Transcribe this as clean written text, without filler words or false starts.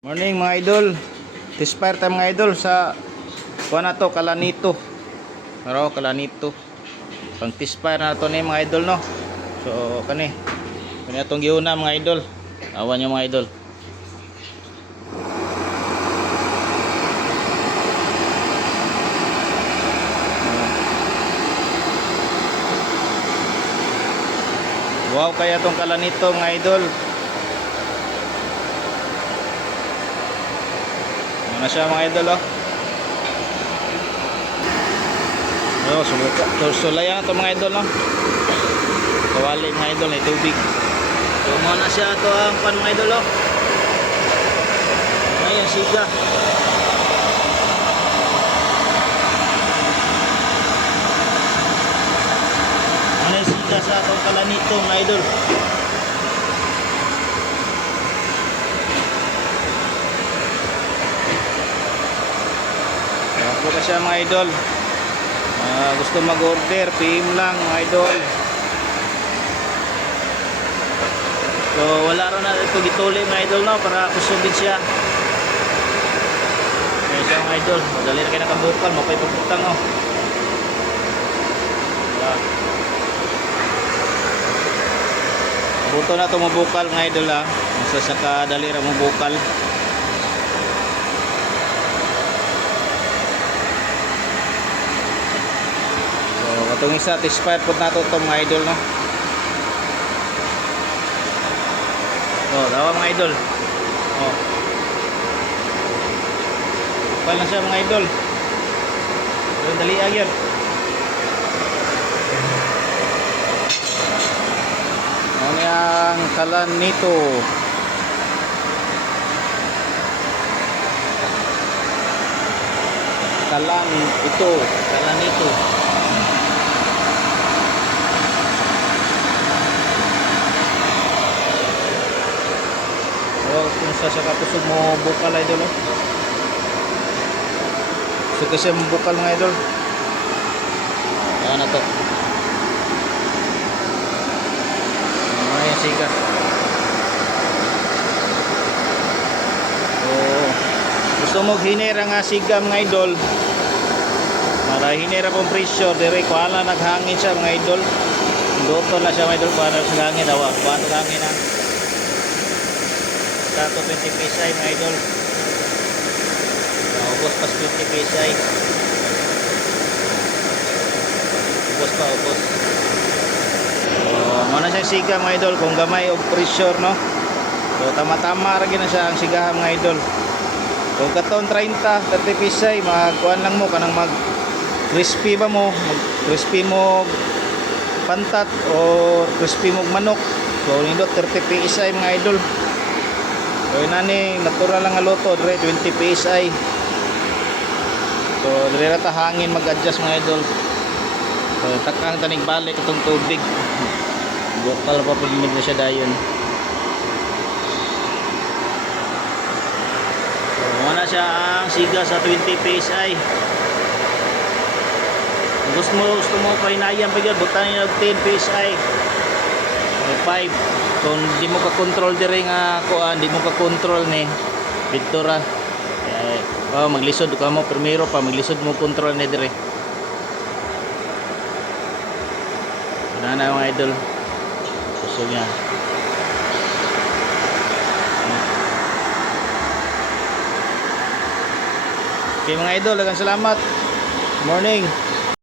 Morning mga idol. T-spire tayo mga idol sa kuha na to, Kalanito. Pero Kalanito. Pang T-spire na to ni mga idol no. So kani atong giuna mga idol. Awan nyo mga idol. Wow kaya tong Kalanito mga idol. Ano siya mga idol oh. Oh, sulayan na ito mga idol no. Kawali mga idol na tubig. So muna siya ito ang pan mga idol oh. Ayan siga. Ano yung siga sa itong Kalanito mga idol. Ako na siya mga idol. Gusto mag-order, PM lang mga idol. So wala rin na ito gituli mga idol no, para kusugin siya. Kaya siya mga idol, madali na kayo nakabukal, mapay pagputang oh. Buto na ito mabukal mga idol ha. Masa sa kadali na mabukal. Itong isa, T-spire po na ito mga idol no. Oh, dawa mga idol. Oh. Kapal na siya mga idol. Dali agad. Ano yung Kalanito. Kalanito. Kung sa katusog mo bukal idol oh. So kasi mo bukal mga idol. Ano to? Ayan siga. Oh, gusto mo hinera nga siga mga idol. Para hinera pong presyo dire ko ala naghangin siya mga idol. Doto na siya mga idol para sa hangin daw. Kuan hangin na. Sato 20 pesay mga idol. Ubos pas 20 pesay. Ubos. Mana siya siga mga idol kung gamay og pressure no. So tama-tama ra na siya ang sigahan mga idol. Kung katon 30 pesay magkuan lang mo kanang mag crispy ba mo, mag crispy mo pantat o crispy mo manok. So nindot 30 pesay mga idol. So nani natural lang nga luto dire 20 PSI. So dire ta hangin mag-adjust mga idol. So takang tanig balik itong tubig. Bukal pa pagimig na siya dayon. So wala siya ang siga sa 20 PSI. Kung gusto mo pa inayan pa gyud butan niyo 10 PSI. 5 kung di mo ka control dire nga kuan di mo ka control ni Victoria maglisod ka mo primero pa maglisod mo control ni dire na mga idol gusto niya okay mga idol daghang salamat. Morning.